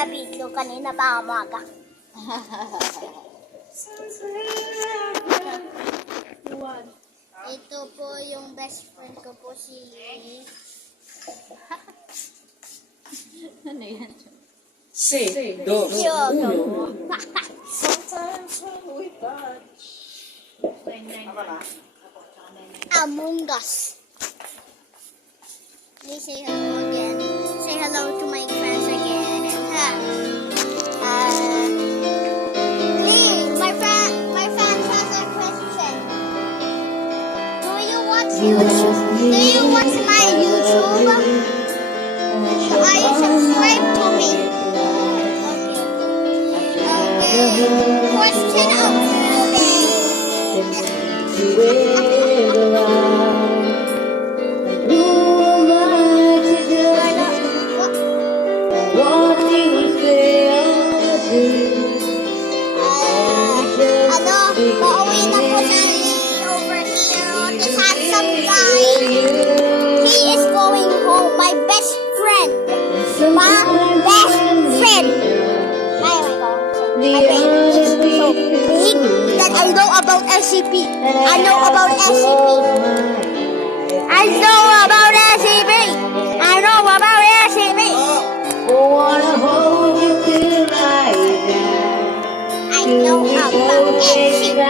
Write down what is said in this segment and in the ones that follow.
sa video kanina pa umaga. Ito po yung best friend ko po si Ano yan? Say, dos, uno. Among Us. Please say hello again. Say hello to my friends again. Lee, my friend has a question. Do you watch YouTube? Do you watch my YouTube? Are you subscribe to me? Okay. Question of pauwi na po si over here. This handsome guy. He is going home. My best friend. My best friend. My brain is so big that I know about SCP. I know about SCP. I know about SCP. I know about SCP. I know about SCP.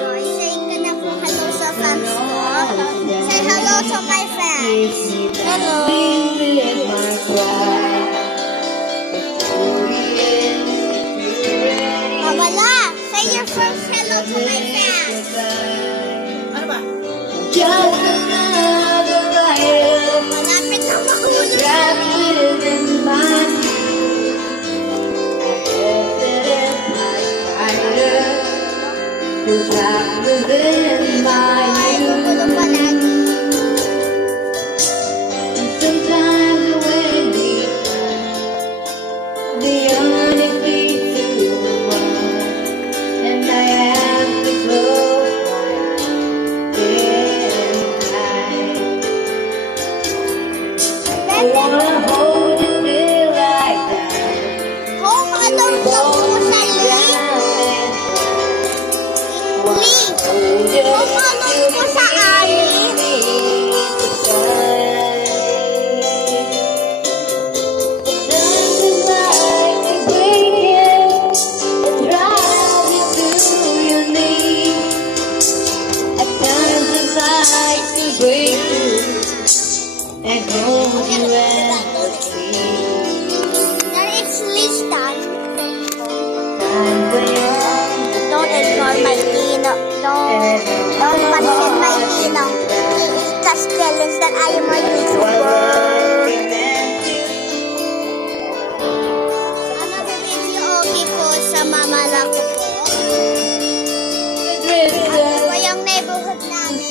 Joy, say ka na po hello sa fans ko. Say hello to my fans. Hello. Wala. Say your first hello to my fans. Ano ba? Malapit na mahulog. Ay, gugulo pa lagi. Home alone na po sa Lee. Home alone po sa Ali. That is Lista. Don't ignore my Tino. Don't pansin my Tino. He is just jealous that I am a YouTuber. Another video okay po sa mamala ko po. Ano po yung neighborhood namin?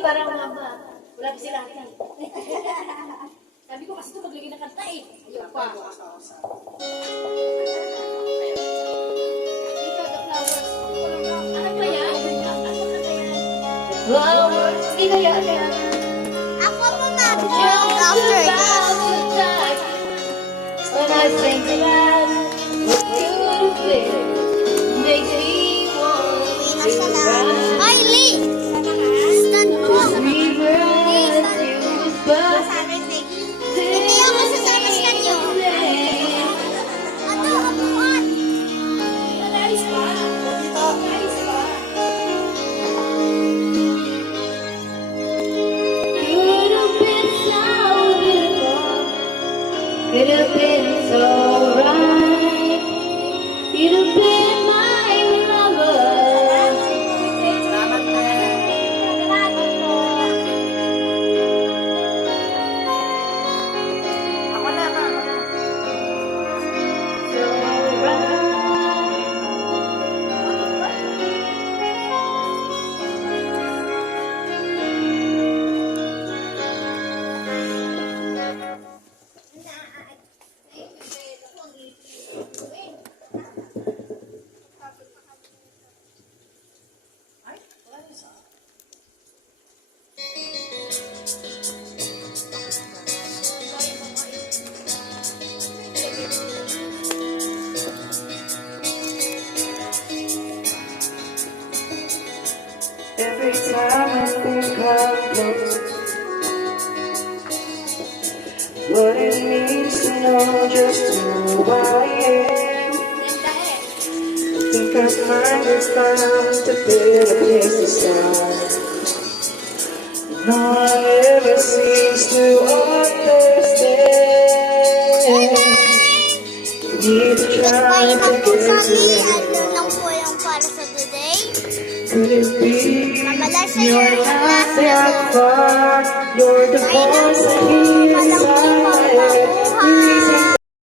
Parang wala pa sila. Sabi ko kasi ito maglagay na kanta eh. Ayaw pa. Ikaw, the flowers. Ano ba yan? Ano kanta yan? Flowers. Hindi kaya yan. Ako po mag-joke after this. When I think about what you did, makes me want to cry. Ay, Lee! Stand po! River, Lee, you stand po! whisper. Sabi, take it's alright. You'd have been my lover. Salamat na. Ako na, ma. It's alright. Every time I think I'm close, what it means to know just who I am. I think I might have found a better place to start. No one ever seems to understand. You need to try Bye to na po get kami. to Ano lang po yung para sa today. could it be? Mamalasa You're yung not last that far. You're the Bye na voice po. I hear Walang inside my ipang head. mabuhay. Reason